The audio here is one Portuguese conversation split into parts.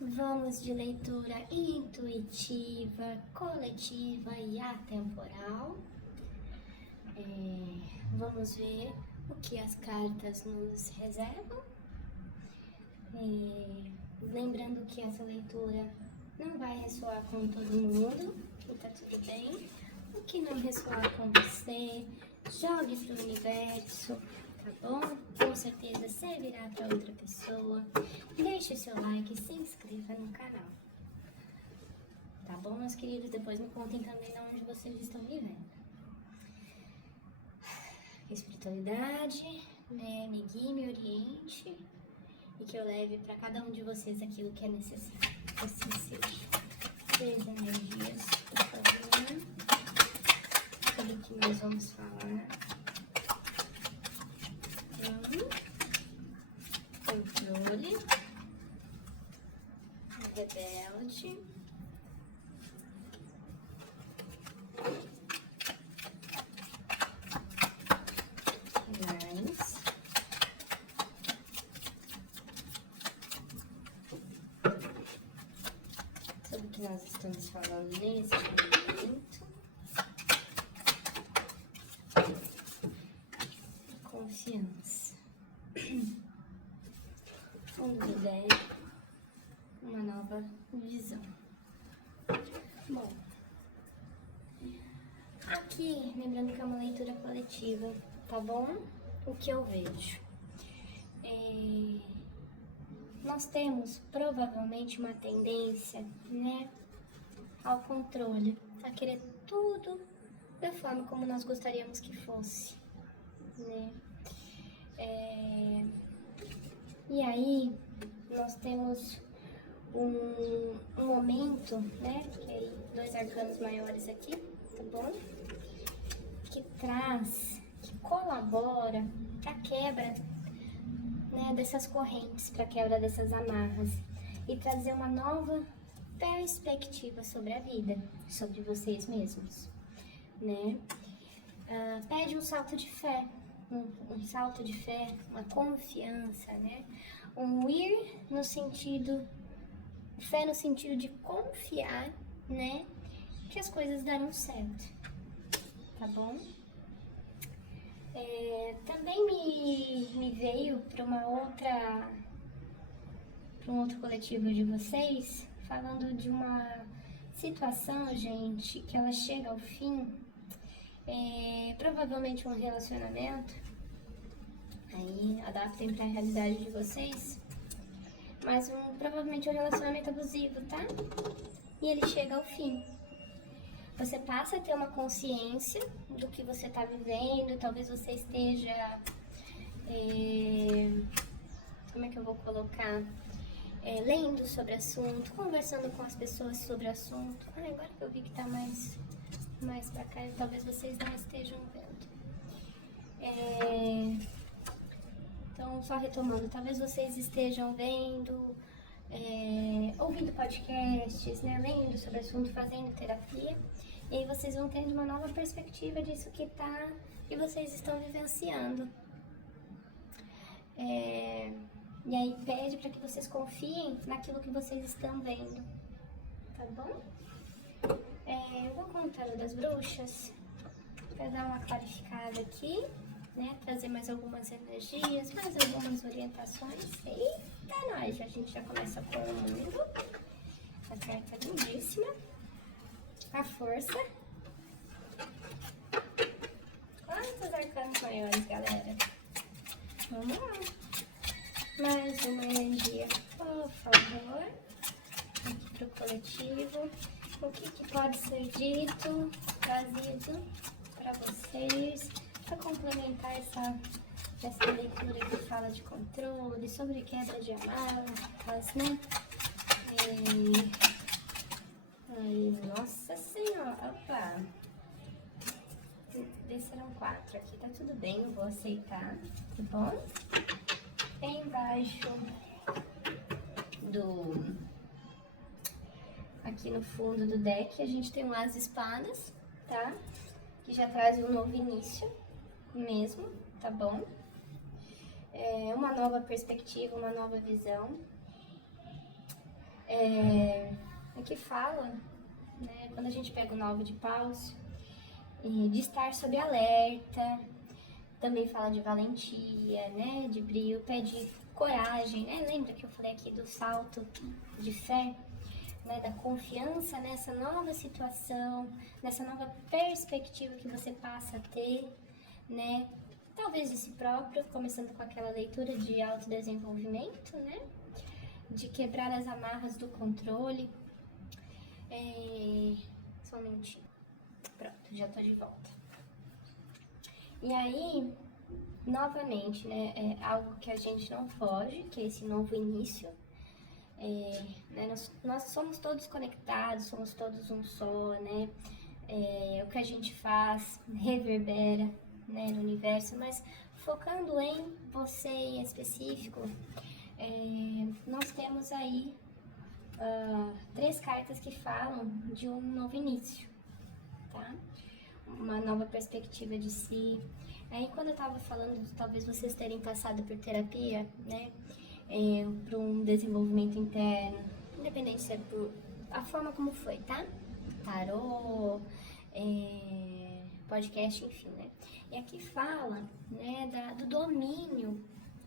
Vamos de leitura intuitiva, coletiva e atemporal. Vamos ver o que as cartas nos reservam. Lembrando que essa leitura não vai ressoar com todo mundo, e tá tudo bem. O que não ressoar com você, jogue pro universo, tá bom? Com certeza servirá para outra pessoa. Deixe o seu like e se inscreva no canal. Tá bom, meus queridos? Depois me contem também de onde vocês estão vivendo. Espiritualidade, né? Me guie, me oriente e que eu leve para cada um de vocês aquilo que é necessário. Assim seja. 3 energias, por favor. Sobre o que nós vamos falar. Controle. Rebelde. Nice. Sobre o que nós estamos falando nesse momento. Confiança. Fundo de ideia. Uma nova visão. Bom, aqui, lembrando que é uma leitura coletiva, tá bom? O que eu vejo? Nós temos provavelmente uma tendência, né, ao controle, a querer tudo da forma como nós gostaríamos que fosse, né? E aí, nós temos um momento, né, que é 2 arcanos maiores aqui, tá bom? Que traz, que colabora para a quebra, né, dessas correntes, para a quebra dessas amarras e trazer uma nova perspectiva sobre a vida, sobre vocês mesmos, né? Pede um salto de fé, um salto de fé, uma confiança, né? Um ir no sentido, fé no sentido de confiar, né? Que as coisas darão certo, tá bom? Também me veio para um outro coletivo de vocês, falando de uma situação, gente, que ela chega ao fim, provavelmente um relacionamento, aí adaptem para a realidade de vocês, mas provavelmente um relacionamento abusivo, tá? E ele chega ao fim. Você passa a ter uma consciência do que você está vivendo, talvez você esteja, como é que eu vou colocar? Lendo sobre o assunto, conversando com as pessoas sobre o assunto. Agora que eu vi que tá mais pra cá, talvez vocês não estejam vendo. Então, só retomando, talvez vocês estejam vendo, ouvindo podcasts, né, lendo sobre o assunto, fazendo terapia, e aí vocês vão tendo uma nova perspectiva disso que vocês estão vivenciando. E aí pede para que vocês confiem naquilo que vocês estão vendo, tá bom? Eu vou contar o das bruxas, para dar uma clarificada aqui, né? Trazer mais algumas energias, mais algumas orientações. Eita, nós! A gente já começa com o mundo. A carta lindíssima. A força. Quantos arcanos maiores, galera? Vamos lá. Mais uma energia, por favor. Aqui pro coletivo. O que pode ser dito, trazido para vocês, para complementar essa leitura que fala de controle, sobre quebra de amarras, né? Nossa Senhora, opa! Desceram 4 aqui, tá tudo bem, eu vou aceitar, tá bom? Embaixo aqui no fundo do deck, a gente tem um as de espadas, tá? Que já traz um novo início mesmo, tá bom? Uma nova perspectiva, uma nova visão. Aqui fala, né, quando a gente pega o 9 de paus, de estar sob alerta, também fala de valentia, né, de brio, pede coragem, né, lembra que eu falei aqui do salto de fé, né, da confiança nessa nova situação, nessa nova perspectiva que você passa a ter, né, talvez de si próprio, começando com aquela leitura de autodesenvolvimento, né, de quebrar as amarras do controle. Só um minutinho. Pronto, já tô de volta. E aí, novamente, né, é algo que a gente não foge, que é esse novo início. Né, nós somos todos conectados, somos todos um só, né? O que a gente faz reverbera, né, no universo, mas focando em você em específico, nós temos aí 3 cartas que falam de um novo início, tá? Uma nova perspectiva de si. Aí quando eu tava falando de talvez vocês terem passado por terapia, né, para um desenvolvimento interno, independente se é por a forma como foi, tá? Tarô, podcast, enfim, né? E aqui fala, né, do domínio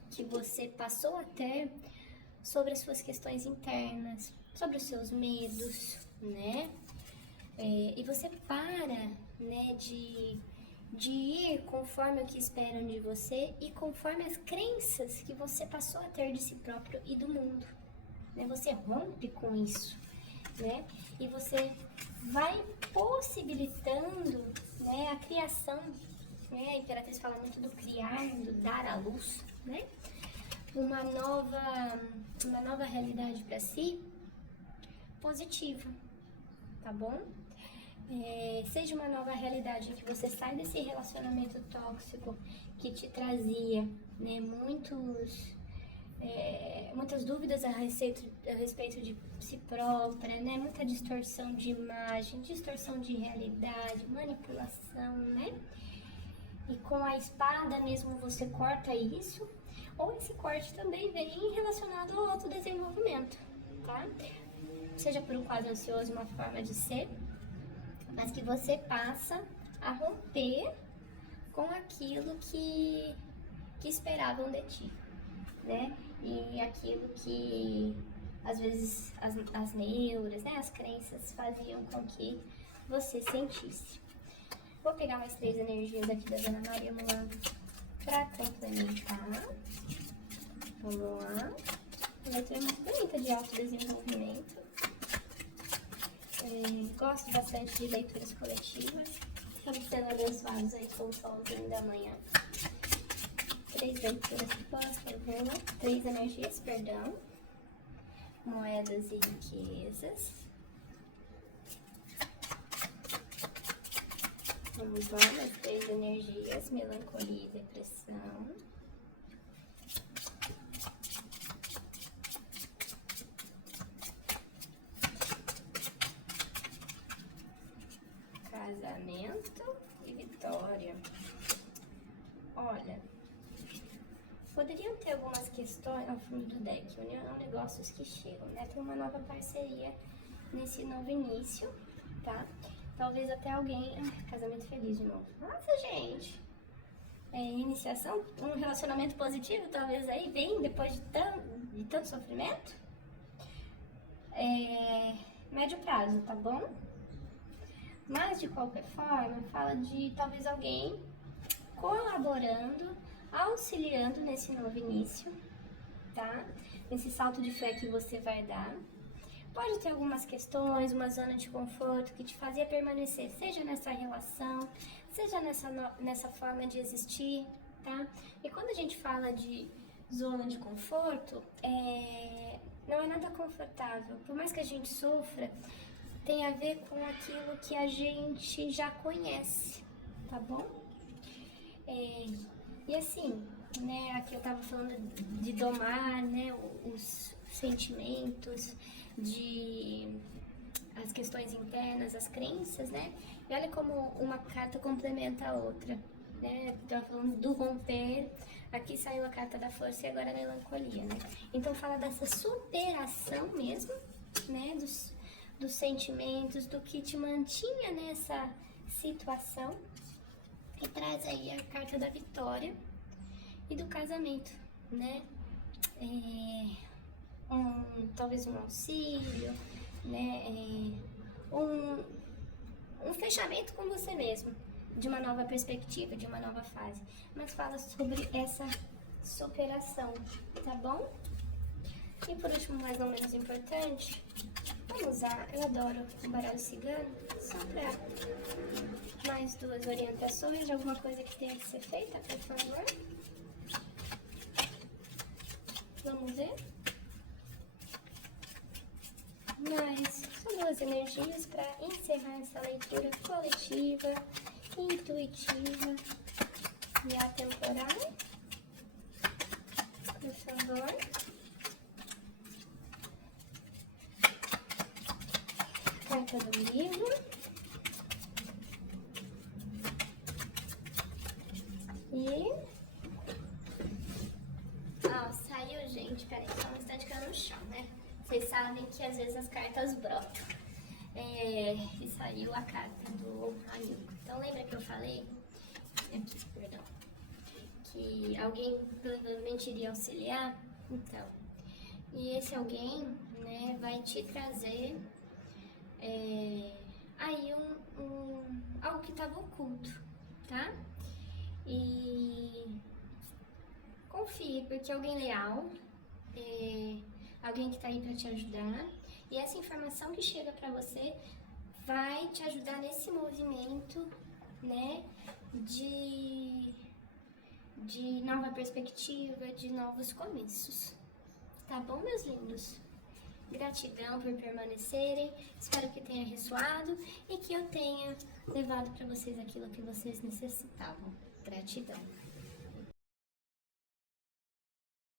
que você passou a ter sobre as suas questões internas, sobre os seus medos, né? E você para, né, de ir conforme o que esperam de você e conforme as crenças que você passou a ter de si próprio e do mundo, né? Você rompe com isso, né? E você vai possibilitando, né, a criação, né? A Imperatriz fala muito do criar, do dar à luz, né? Uma nova realidade para si positiva, tá bom? Seja uma nova realidade em que você sai desse relacionamento tóxico que te trazia, né, muitas dúvidas a respeito de si própria, né, muita distorção de imagem, distorção de realidade, manipulação, né? E com a espada mesmo você corta isso, ou esse corte também vem relacionado ao autodesenvolvimento, tá? Seja por um quadro ansioso, uma forma de ser, mas que você passa a romper com aquilo que esperavam de ti, né? E aquilo que, às vezes, as neuras, né, as crenças faziam com que você sentisse. Vou pegar mais 3 energias aqui da Dona Maria Mulanga para complementar. Vamos lá. A leitura é muito bonita de autodesenvolvimento. Gosto bastante de leituras coletivas. Estamos sendo abençoados aí com o solzinho da manhã. 3 leituras, por favor. 3 energias, perdão. Moedas e riquezas. Vamos lá, as 3 energias, melancolia e depressão. Casamento e vitória. Olha, poderiam ter algumas questões ao fundo do deck, união, negócios que chegam, né? Tem uma nova parceria nesse novo início, tá? Talvez até alguém... casamento feliz de novo. Nossa, gente! Iniciação, um relacionamento positivo, talvez aí vem depois de tanto sofrimento. Médio prazo, tá bom? Mas, de qualquer forma, fala de talvez alguém colaborando, auxiliando nesse novo início, tá? Nesse salto de fé que você vai dar. Pode ter algumas questões, uma zona de conforto que te fazia permanecer, seja nessa relação, seja nessa forma de existir, tá? E quando a gente fala de zona de conforto, não é nada confortável. Por mais que a gente sofra, tem a ver com aquilo que a gente já conhece, tá bom? E assim, né, aqui eu tava falando de domar, né, os sentimentos, as questões internas, as crenças, né? E olha como uma carta complementa a outra, né? Tava falando do romper, aqui saiu a carta da força e agora a melancolia, né? Então fala dessa superação mesmo, né, dos sentimentos, do que te mantinha nessa situação. E traz aí a carta da vitória e do casamento, né? Talvez um auxílio, né? Um fechamento com você mesmo, de uma nova perspectiva, de uma nova fase. Mas fala sobre essa superação, tá bom? E por último, mas não menos importante, vamos usar, eu adoro o baralho cigano, só para mais 2 orientações de alguma coisa que tenha que ser feita, por favor. Vamos ver? Mas são 2 energias para encerrar essa leitura coletiva, intuitiva e atemporal. Por favor. Carta do livro. E... ó, saiu, gente. Peraí, só um instante que eu no chão, né? Vocês sabem que às vezes as cartas brotam. E saiu a carta do amigo. Então lembra que eu falei? Aqui, perdão. Que alguém provavelmente iria auxiliar? Então. E esse alguém, né, vai te trazer aí algo que estava oculto, tá? E confie, porque alguém leal, alguém que tá aí para te ajudar, e essa informação que chega para você vai te ajudar nesse movimento, né, de nova perspectiva, de novos começos. Tá bom, meus lindos? Gratidão por permanecerem, espero que tenha ressoado e que eu tenha levado para vocês aquilo que vocês necessitavam. Gratidão.